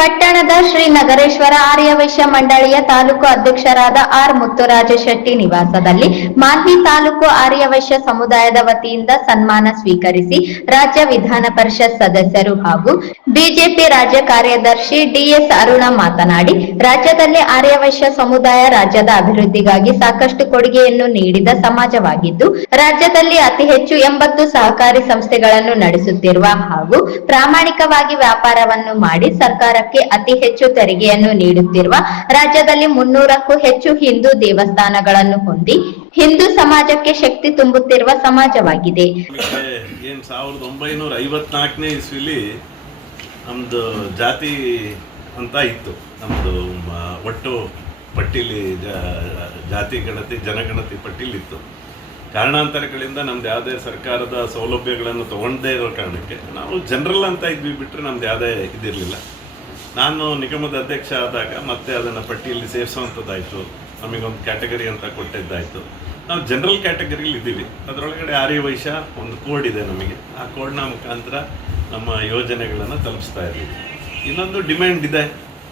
ಪಟ್ಟಣದ ಶ್ರೀ ನಗರೇಶ್ವರ ಆರ್ಯವೈಶ್ಯ ಮಂಡಳಿಯ ತಾಲೂಕು ಅಧ್ಯಕ್ಷರಾದ ಆರ್ ಮುತ್ತುರಾಜ ಶೆಟ್ಟಿ ನಿವಾಸದಲ್ಲಿ ಮಾನ್ವಿ ತಾಲೂಕು ಆರ್ಯವೈಶ್ಯ ಸಮುದಾಯದ ವತಿಯಿಂದ ಸನ್ಮಾನ ಸ್ವೀಕರಿಸಿ ರಾಜ್ಯ ವಿಧಾನ ಪರಿಷತ್ ಸದಸ್ಯರು ಹಾಗೂ ಬಿಜೆಪಿ ರಾಜ್ಯ ಕಾರ್ಯದರ್ಶಿ ಡಿಎಸ್ ಅರುಣ ಮಾತನಾಡಿ, ರಾಜ್ಯದಲ್ಲಿ ಆರ್ಯವೈಶ್ಯ ಸಮುದಾಯ ರಾಜ್ಯದ ಅಭಿವೃದ್ಧಿಗಾಗಿ ಸಾಕಷ್ಟು ಕೊಡುಗೆಯನ್ನು ನೀಡಿದ ಸಮಾಜವಾಗಿದ್ದು, ರಾಜ್ಯದಲ್ಲಿ ಅತಿ ಹೆಚ್ಚು ಎಂಬತ್ತು ಸಹಕಾರಿ ಸಂಸ್ಥೆಗಳನ್ನು ನಡೆಸುತ್ತಿರುವ ಹಾಗೂ ಪ್ರಾಮಾಣಿಕವಾಗಿ ವ್ಯಾಪಾರವನ್ನು ಮಾಡಿ ಸರ್ಕಾರಕ್ಕೆ ಅತಿ ಹೆಚ್ಚು ತೆರಿಗೆಯನ್ನು ನೀಡುತ್ತಿರುವ ರಾಜ್ಯದಲ್ಲಿ ಮುನ್ನೂರಕ್ಕೂ ಹೆಚ್ಚು ಹಿಂದೂ ದೇವಸ್ಥಾನಗಳನ್ನು ಹೊಂದಿ ಹಿಂದೂ ಸಮಾಜಕ್ಕೆ ಶಕ್ತಿ ತುಂಬುತ್ತಿರುವ ಸಮಾಜವಾಗಿದೆ. ಸಾವಿರದ ನಮ್ಮದು ಜಾತಿ ಅಂತ ಇತ್ತು. ನಮ್ಮದು ಒಟ್ಟು ಪಟ್ಟಿಲಿ ಜಾತಿ ಗಣತಿ, ಜನಗಣತಿ ಪಟ್ಟಿಲಿತ್ತು ಕಾರಣಾಂತರಗಳಿಂದ ನಮ್ದು ಯಾವುದೇ ಸರ್ಕಾರದ ಸೌಲಭ್ಯಗಳನ್ನು ತಗೊಂಡೇ ಇರೋ ಕಾರಣಕ್ಕೆ ನಾವು ಜನರಲ್ ಅಂತ ಇದ್ವಿ ಬಿಟ್ಟರೆ ನಮ್ದು ಯಾವುದೇ ಇದಿರಲಿಲ್ಲ. ನಾನು ನಿಗಮದ ಅಧ್ಯಕ್ಷ ಆದಾಗ ಮತ್ತೆ ಅದನ್ನು ಪಟ್ಟಿಯಲ್ಲಿ ಸೇರಿಸುವಂಥದ್ದಾಯಿತು ನಮಗೊಂದು ಕ್ಯಾಟಗರಿ ಅಂತ ಕೊಟ್ಟಿದ್ದಾಯಿತು. ನಾವು ಜನರಲ್ ಕ್ಯಾಟಗರಿಲಿ ಇದ್ದೀವಿ. ಅದರೊಳಗಡೆ ಆರ್ಯ ವೈಶ್ಯ ಒಂದು ಕೋಡ್ ಇದೆ ನಮಗೆ. ಆ ಕೋಡ್ನ ಮುಖಾಂತರ ನಮ್ಮ ಯೋಜನೆಗಳನ್ನು ತಲುಪಿಸ್ತಾ ಇದ್ದೀವಿ. ಇನ್ನೊಂದು ಡಿಮ್ಯಾಂಡ್ ಇದೆ.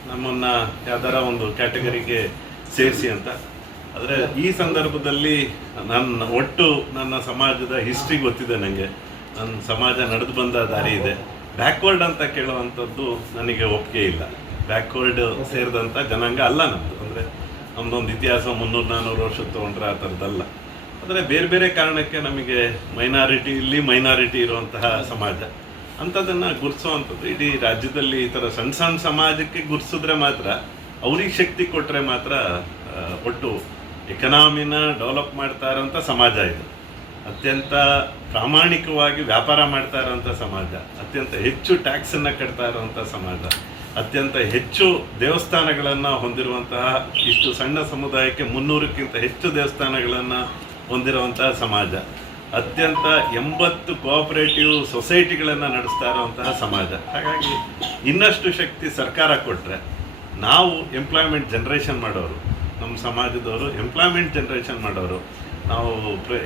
ನಮ್ಮನ್ನು ಯಾವ್ದಾರ ಒಂದು ಕ್ಯಾಟಗರಿಗೆ ಸೇರಿಸಿ ಅಂತ. ಆದರೆ ಈ ಸಂದರ್ಭದಲ್ಲಿ ನನ್ನ ಒಟ್ಟು ನನ್ನ ಸಮಾಜದ ಹಿಸ್ಟ್ರಿ ಗೊತ್ತಿದೆ ನನಗೆ ನನ್ನ ಸಮಾಜ ನಡೆದು ಬಂದ ದಾರಿ ಇದೆ. ಬ್ಯಾಕ್ವರ್ಡ್ ಅಂತ ಕೇಳುವಂಥದ್ದು ನನಗೆ ಒಪ್ಪಿಗೆ ಇಲ್ಲ. ಬ್ಯಾಕ್ವರ್ಡ್ ಸೇರಿದಂಥ ಜನಾಂಗ ಅಲ್ಲ ನಮ್ಮದು ಅಂದರೆ ನಮ್ಮದೊಂದು ಇತಿಹಾಸ ಮುನ್ನೂರು ನಾನ್ನೂರು ವರ್ಷ ತೊಗೊಂಡ್ರೆ ಆ ಥರದ್ದಲ್ಲ. ಆದರೆ ಬೇರೆ ಬೇರೆ ಕಾರಣಕ್ಕೆ ನಮಗೆ ಮೈನಾರಿಟಿ ಇಲ್ಲಿ ಮೈನಾರಿಟಿ ಇರುವಂತಹ ಸಮಾಜ. ಅಂಥದ್ದನ್ನು ಗುರ್ಸೋವಂಥದ್ದು. ಇಡೀ ರಾಜ್ಯದಲ್ಲಿ ಈ ಥರ ಸಣ್ಣ ಸಣ್ಣ ಸಮಾಜಕ್ಕೆ ಗುರ್ಸಿದ್ರೆ ಮಾತ್ರ, ಅವ್ರಿಗೆ ಶಕ್ತಿ ಕೊಟ್ಟರೆ ಮಾತ್ರ ಒಟ್ಟು ಎಕನಾಮಿನ ಡೆವಲಪ್ ಮಾಡ್ತಾ ಇರೋಂಥ ಸಮಾಜ ಇದು. ಅತ್ಯಂತ ಪ್ರಾಮಾಣಿಕವಾಗಿ ವ್ಯಾಪಾರ ಮಾಡ್ತಾ ಇರೋವಂಥ ಸಮಾಜ, ಅತ್ಯಂತ ಹೆಚ್ಚು ಟ್ಯಾಕ್ಸನ್ನು ಕಟ್ತಾ ಇರುವಂಥ ಸಮಾಜ, ಅತ್ಯಂತ ಹೆಚ್ಚು ದೇವಸ್ಥಾನಗಳನ್ನು ಹೊಂದಿರುವಂತಹ ಇಷ್ಟು ಸಣ್ಣ ಸಮುದಾಯಕ್ಕೆ ಮುನ್ನೂರಕ್ಕಿಂತ ಹೆಚ್ಚು ದೇವಸ್ಥಾನಗಳನ್ನು ಹೊಂದಿರುವಂತಹ ಸಮಾಜ, ಅತ್ಯಂತ ಎಂಬತ್ತು ಕೋಆಪರೇಟಿವ್ ಸೊಸೈಟಿಗಳನ್ನು ನಡೆಸ್ತಾ ಇರುವಂತಹ ಸಮಾಜ. ಹಾಗಾಗಿ ಇನ್ನಷ್ಟು ಶಕ್ತಿ ಸರ್ಕಾರ ಕೊಟ್ಟರೆ ನಾವು ಎಂಪ್ಲಾಯ್ಮೆಂಟ್ ಜನ್ರೇಷನ್ ಮಾಡೋರು, ನಮ್ಮ ಸಮಾಜದವರು ಎಂಪ್ಲಾಯ್ಮೆಂಟ್ ಜನ್ರೇಷನ್ ಮಾಡೋರು ನಾವು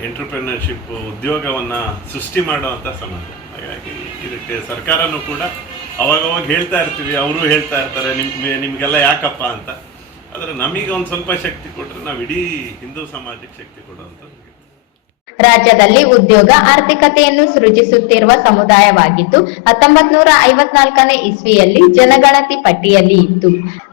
ಎಂಟರ್ಪ್ರಿನರ್ಶಿಪ್ ಉದ್ಯೋಗವನ್ನು ಸೃಷ್ಟಿ ಮಾಡುವಂಥ ಸಮಸ್ಯೆ ಹಾಗಾಗಿ ಇದಕ್ಕೆ ಸರ್ಕಾರನೂ ಕೂಡ ಅವಾಗವಾಗ ಹೇಳ್ತಾ ಇರ್ತೀವಿ, ಅವರು ಹೇಳ್ತಾ ಇರ್ತಾರೆ ನಿಮ್ಮ ನಿಮಗೆಲ್ಲ ಯಾಕಪ್ಪ ಅಂತ. ಆದರೆ ನಮಗೆ ಒಂದು ಸ್ವಲ್ಪ ಶಕ್ತಿ ಕೊಟ್ಟರೆ ನಾವು ಇಡೀ ಹಿಂದೂ ಸಮಾಜಕ್ಕೆ ಶಕ್ತಿ ಕೊಡುವಂಥದ್ದು. ರಾಜ್ಯದಲ್ಲಿ ಉದ್ಯೋಗ ಆರ್ಥಿಕತೆಯನ್ನು ಸೃಜಿಸುತ್ತಿರುವ ಸಮುದಾಯವಾಗಿದ್ದು ಹತ್ತೊಂಬತ್ ನೂರ ಐವತ್ನಾಲ್ಕನೇ ಇಸ್ವಿಯಲ್ಲಿ ಜನಗಣತಿ ಪಟ್ಟಿಯಲ್ಲಿ ಇತ್ತು.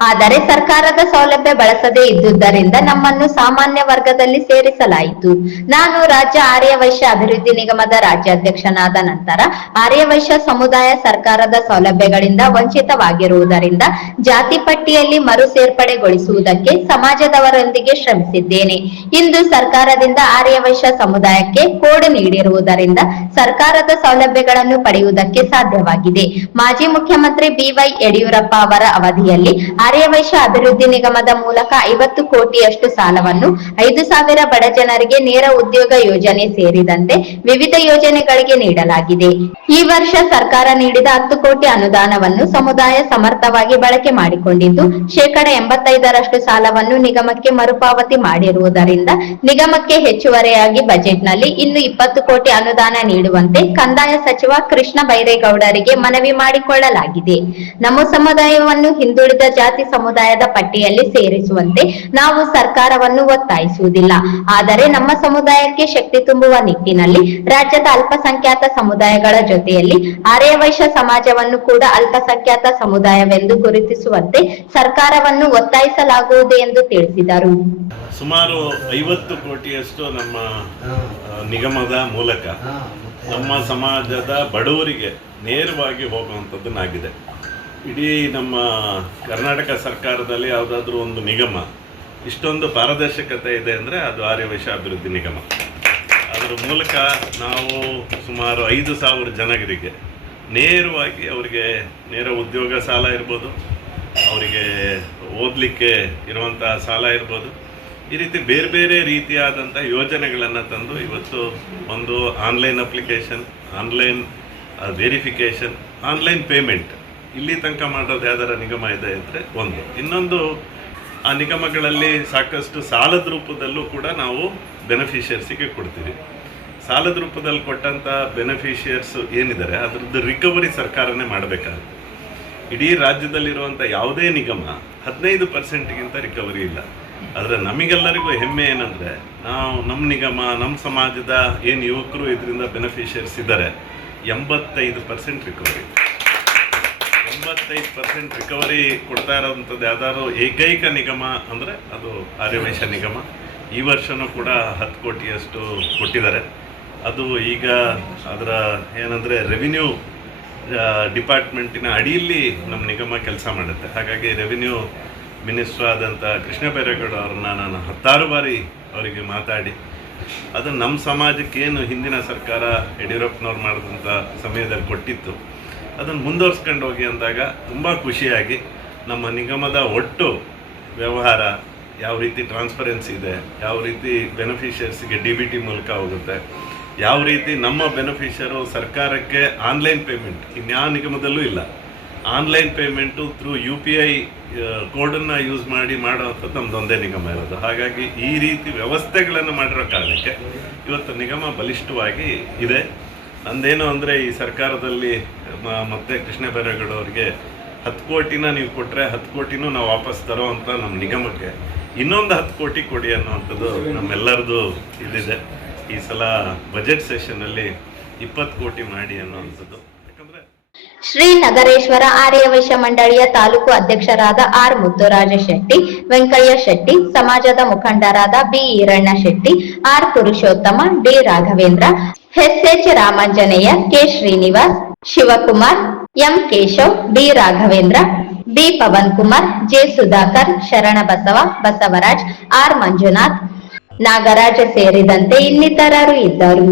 ಆದರೆ ಸರ್ಕಾರದ ಸೌಲಭ್ಯ ಬಳಸದೇ ಇದ್ದುದರಿಂದ ನಮ್ಮನ್ನು ಸಾಮಾನ್ಯ ವರ್ಗದಲ್ಲಿ ಸೇರಿಸಲಾಯಿತು. ನಾನು ರಾಜ್ಯ ಆರ್ಯವೈಶ್ಯ ಅಭಿವೃದ್ಧಿ ನಿಗಮದ ರಾಜ್ಯಾಧ್ಯಕ್ಷನಾದ ನಂತರ ಆರ್ಯವೈಶ್ಯ ಸಮುದಾಯ ಸರ್ಕಾರದ ಸೌಲಭ್ಯಗಳಿಂದ ವಂಚಿತವಾಗಿರುವುದರಿಂದ ಜಾತಿ ಪಟ್ಟಿಯಲ್ಲಿ ಮರು ಸೇರ್ಪಡೆಗೊಳಿಸುವುದಕ್ಕೆ ಸಮಾಜದವರೊಂದಿಗೆ ಶ್ರಮಿಸಿದ್ದೇನೆ. ಇಂದು ಸರ್ಕಾರದಿಂದ ಆರ್ಯವೈಶ್ಯ ಸಮುದಾಯಕ್ಕೆ ಕೋಡ್ ನೀಡಿರುವುದರಿಂದ ಸರ್ಕಾರದ ಸೌಲಭ್ಯಗಳನ್ನು ಪಡೆಯುವುದಕ್ಕೆ ಸಾಧ್ಯವಾಗಿದೆ. ಮಾಜಿ ಮುಖ್ಯಮಂತ್ರಿ ಬಿವೈ ಯಡಿಯೂರಪ್ಪ ಅವರ ಅವಧಿಯಲ್ಲಿ ಆರ್ಯವೈಶ್ಯ ಅಭಿವೃದ್ಧಿ ನಿಗಮದ ಮೂಲಕ ಐವತ್ತು ಕೋಟಿಯಷ್ಟು ಸಾಲವನ್ನು ಐದು ಸಾವಿರ ಬಡ ಜನರಿಗೆ ನೇರ ಉದ್ಯೋಗ ಯೋಜನೆ ಸೇರಿದಂತೆ ವಿವಿಧ ಯೋಜನೆಗಳಿಗೆ ನೀಡಲಾಗಿದೆ. ಈ ವರ್ಷ ಸರ್ಕಾರ ನೀಡಿದ ಹತ್ತು ಕೋಟಿ ಅನುದಾನವನ್ನು ಸಮುದಾಯ ಸಮರ್ಥವಾಗಿ ಬಳಕೆ ಮಾಡಿಕೊಂಡಿದ್ದು, ಶೇಕಡ ಎಂಬತ್ತೈದರಷ್ಟು ಸಾಲವನ್ನು ನಿಗಮಕ್ಕೆ ಮರುಪಾವತಿ ಮಾಡಿರುವುದರಿಂದ ನಿಗಮಕ್ಕೆ ಹೆಚ್ಚುವರಿಯಾಗಿ ಬಜೆಟ್ನಲ್ಲಿ ಇನ್ನು ಇಪ್ಪತ್ತು ಕೋಟಿ ಅನುದಾನ ನೀಡುವಂತೆ ಕಂದಾಯ ಸಚಿವ ಕೃಷ್ಣ ಬೈರೇಗೌಡರಿಗೆ ಮನವಿ ಮಾಡಿಕೊಳ್ಳಲಾಗಿದೆ. ನಮ್ಮ ಸಮುದಾಯವನ್ನು ಹಿಂದುಳಿದ ಜಾತಿ ಸಮುದಾಯದ ಪಟ್ಟಿಯಲ್ಲಿ ಸೇರಿಸುವಂತೆ ನಾವು ಸರ್ಕಾರವನ್ನು ಒತ್ತಾಯಿಸುವುದಿಲ್ಲ. ಆದರೆ ನಮ್ಮ ಸಮುದಾಯಕ್ಕೆ ಶಕ್ತಿ ತುಂಬುವ ನಿಟ್ಟಿನಲ್ಲಿ ರಾಜ್ಯದ ಅಲ್ಪಸಂಖ್ಯಾತ ಸಮುದಾಯಗಳ ಜೊತೆಯಲ್ಲಿ ಆರ್ಯವೈಶ್ಯ ಸಮಾಜವನ್ನು ಕೂಡ ಅಲ್ಪಸಂಖ್ಯಾತ ಸಮುದಾಯವೆಂದು ಗುರುತಿಸುವಂತೆ ಸರ್ಕಾರವನ್ನು ಒತ್ತಾಯಿಸಲಾಗುವುದು ಎಂದು ತಿಳಿಸಿದರು. ಸುಮಾರು ಐವತ್ತು ಕೋಟಿಯಷ್ಟು ನಮ್ಮ ನಿಗಮದ ಮೂಲಕ ನಮ್ಮ ಸಮಾಜದ ಬಡವರಿಗೆ ನೇರವಾಗಿ ಹೋಗುವಂಥದ್ದನ್ನಾಗಿದೆ. ಇಡೀ ನಮ್ಮ ಕರ್ನಾಟಕ ಸರ್ಕಾರದಲ್ಲಿ ಯಾವುದಾದ್ರೂ ಒಂದು ನಿಗಮ ಇಷ್ಟೊಂದು ಪಾರದರ್ಶಕತೆ ಇದೆ ಅಂದರೆ ಅದು ಆರ್ಯವೈಶ್ಯ ಅಭಿವೃದ್ಧಿ ನಿಗಮ. ಅದರ ಮೂಲಕ ನಾವು ಸುಮಾರು ಐದು ಸಾವಿರ ಜನರಿಗೆ ನೇರವಾಗಿ ಅವರಿಗೆ ನೇರ ಉದ್ಯೋಗ ಸಾಲ ಇರ್ಬೋದು ಅವರಿಗೆ ಓದಲಿಕ್ಕೆ ಇರುವಂತಹ ಸಾಲ ಇರ್ಬೋದು. ಈ ರೀತಿ ಬೇರೆ ಬೇರೆ ರೀತಿಯಾದಂಥ ಯೋಜನೆಗಳನ್ನು ತಂದು ಇವತ್ತು ಒಂದು online application, online verification online payment. ಇಲ್ಲಿ ತನಕ ಮಾಡೋದು ಯಾವ್ದಾರ ನಿಗಮ ಇದೆ ಅಂದರೆ ಒಂದು. ಇನ್ನೊಂದು, ಆ ನಿಗಮಗಳಲ್ಲಿ ಸಾಕಷ್ಟು ಸಾಲದ ರೂಪದಲ್ಲೂ ಕೂಡ ನಾವು ಬೆನಿಫಿಷಿಯರ್ಸಿಗೆ ಕೊಡ್ತೀವಿ. ಸಾಲದ ರೂಪದಲ್ಲಿ ಕೊಟ್ಟಂಥ ಬೆನಿಫಿಷಿಯರ್ಸ್ ಏನಿದ್ದಾರೆ, ಅದರದ್ದು ರಿಕವರಿ ಸರ್ಕಾರನೇ ಮಾಡಬೇಕಾಗುತ್ತೆ. ಇಡೀ ರಾಜ್ಯದಲ್ಲಿರುವಂಥ ಯಾವುದೇ ನಿಗಮ ಹದಿನೈದು ಪರ್ಸೆಂಟ್ಗಿಂತ ರಿಕವರಿ ಇಲ್ಲ. ಆದರೆ ನಮಗೆಲ್ಲರಿಗೂ ಹೆಮ್ಮೆ ಏನಂದರೆ ನಾವು ನಮ್ಮ ನಿಗಮ ನಮ್ಮ ಸಮಾಜದ ಏನು ಯುವಕರು ಇದರಿಂದ ಬೆನಿಫಿಷಿಯರ್ಸ್ ಇದ್ದಾರೆ, ಎಂಬತ್ತೈದು ಪರ್ಸೆಂಟ್ ರಿಕವರಿ ಎಂಬತ್ತೈದು ಪರ್ಸೆಂಟ್ ರಿಕವರಿ ಕೊಡ್ತಾ ಇರೋವಂಥದ್ದು ಯಾವ್ದಾದ್ರು ಏಕೈಕ ನಿಗಮ ಅಂದರೆ ಅದು ಆರ್ಯವೈಶ್ಯ ನಿಗಮ. ಈ ವರ್ಷನೂ ಕೂಡ ಹತ್ತು ಕೋಟಿಯಷ್ಟು ಕೊಟ್ಟಿದ್ದಾರೆ. ಅದು ಈಗ ಅದರ ಏನಂದರೆ ರೆವಿನ್ಯೂ ಡಿಪಾರ್ಟ್ಮೆಂಟಿನ ಅಡಿಯಲ್ಲಿ ನಮ್ಮ ನಿಗಮ ಕೆಲಸ ಮಾಡುತ್ತೆ. ಹಾಗಾಗಿ ರೆವಿನ್ಯೂ ಮಿನಿಸ್ಟ್ರ್ ಆದಂಥ ಕೃಷ್ಣ ಬೈರೇಗೌಡ ಅವ್ರನ್ನ ನಾನು ಹತ್ತಾರು ಬಾರಿ ಅವರಿಗೆ ಮಾತಾಡಿ. ಅದು ನಮ್ಮ ಸಮಾಜಕ್ಕೇನು ಹಿಂದಿನ ಸರ್ಕಾರ ಯಡಿಯೂರಪ್ಪನವ್ರು ಮಾಡಿದಂಥ ಸಮಯದಲ್ಲಿ ಕೊಟ್ಟಿತ್ತು, ಅದನ್ನು ಮುಂದುವರ್ಸ್ಕೊಂಡು ಹೋಗಿ ಅಂದಾಗ ತುಂಬ ಖುಷಿಯಾಗಿ ನಮ್ಮ ನಿಗಮದ ಒಟ್ಟು ವ್ಯವಹಾರ ಯಾವ ರೀತಿ ಟ್ರಾನ್ಸ್ಪರೆನ್ಸಿ ಇದೆ, ಯಾವ ರೀತಿ ಬೆನಿಫಿಷಿಯರ್ಸ್ಗೆ ಡಿ ಬಿ ಟಿ ಮೂಲಕ ಹೋಗುತ್ತೆ, ಯಾವ ರೀತಿ ನಮ್ಮ ಬೆನಿಫಿಷರು ಸರ್ಕಾರಕ್ಕೆ ಆನ್ಲೈನ್ ಪೇಮೆಂಟ್ ಇನ್ಯಾವ ನಿಗಮದಲ್ಲೂ ಇಲ್ಲ. Online payment through U P I ಕೋಡನ್ನು ಯೂಸ್ ಮಾಡಿ ಮಾಡೋವಂಥದ್ದು ನಮ್ಮದೊಂದೇ ನಿಗಮ ಇರೋದು. ಹಾಗಾಗಿ ಈ ರೀತಿ ವ್ಯವಸ್ಥೆಗಳನ್ನು ಮಾಡಿರೋ ಕಾರಣಕ್ಕೆ ಇವತ್ತು ನಿಗಮ ಬಲಿಷ್ಠವಾಗಿ ಇದೆ. ನಂದೇನು ಅಂದರೆ ಈ ಸರ್ಕಾರದಲ್ಲಿ ಮತ್ತೆ ಕೃಷ್ಣ ಬೈರೇಗೌಡ ಅವರಿಗೆ ಹತ್ತು ಕೋಟಿನ ನೀವು ಕೊಟ್ಟರೆ ಹತ್ತು ಕೋಟಿನೂ ನಾವು ವಾಪಸ್ ತರೋವಂಥ ನಮ್ಮ ನಿಗಮಕ್ಕೆ ಇನ್ನೊಂದು ಹತ್ತು ಕೋಟಿ ಕೊಡಿ ಅನ್ನುವಂಥದ್ದು ನಮ್ಮೆಲ್ಲರದು ಇದಿದೆ ಈ ಸಲ ಬಜೆಟ್ ಸೆಷನಲ್ಲಿ ಇಪ್ಪತ್ತು ಕೋಟಿ ಮಾಡಿ ಅನ್ನುವಂಥದ್ದು. ಶ್ರೀ ನಗರೇಶ್ವರ ಆರ್ಯವೈಶ್ಯ ಮಂಡಳಿಯ ತಾಲೂಕು ಅಧ್ಯಕ್ಷರಾದ ಆರ್ ಮುದ್ದುರಾಜ ಶೆಟ್ಟಿ, ವೆಂಕಯ್ಯ ಶೆಟ್ಟಿ, ಸಮಾಜದ ಮುಖಂಡರಾದ B Eeranna Shetty, R Purushottama, D Raghavendra SH Ramanjaneya, K Srinivas, Shivakumar, M Keshav, D Raghavendra, B Pavan Kumar J Sudhakar, Sharanabasava, Basavaraj, R Manjunath, Nagaraja ಸೇರಿದಂತೆ ಇನ್ನಿತರರು ಇದ್ದರು.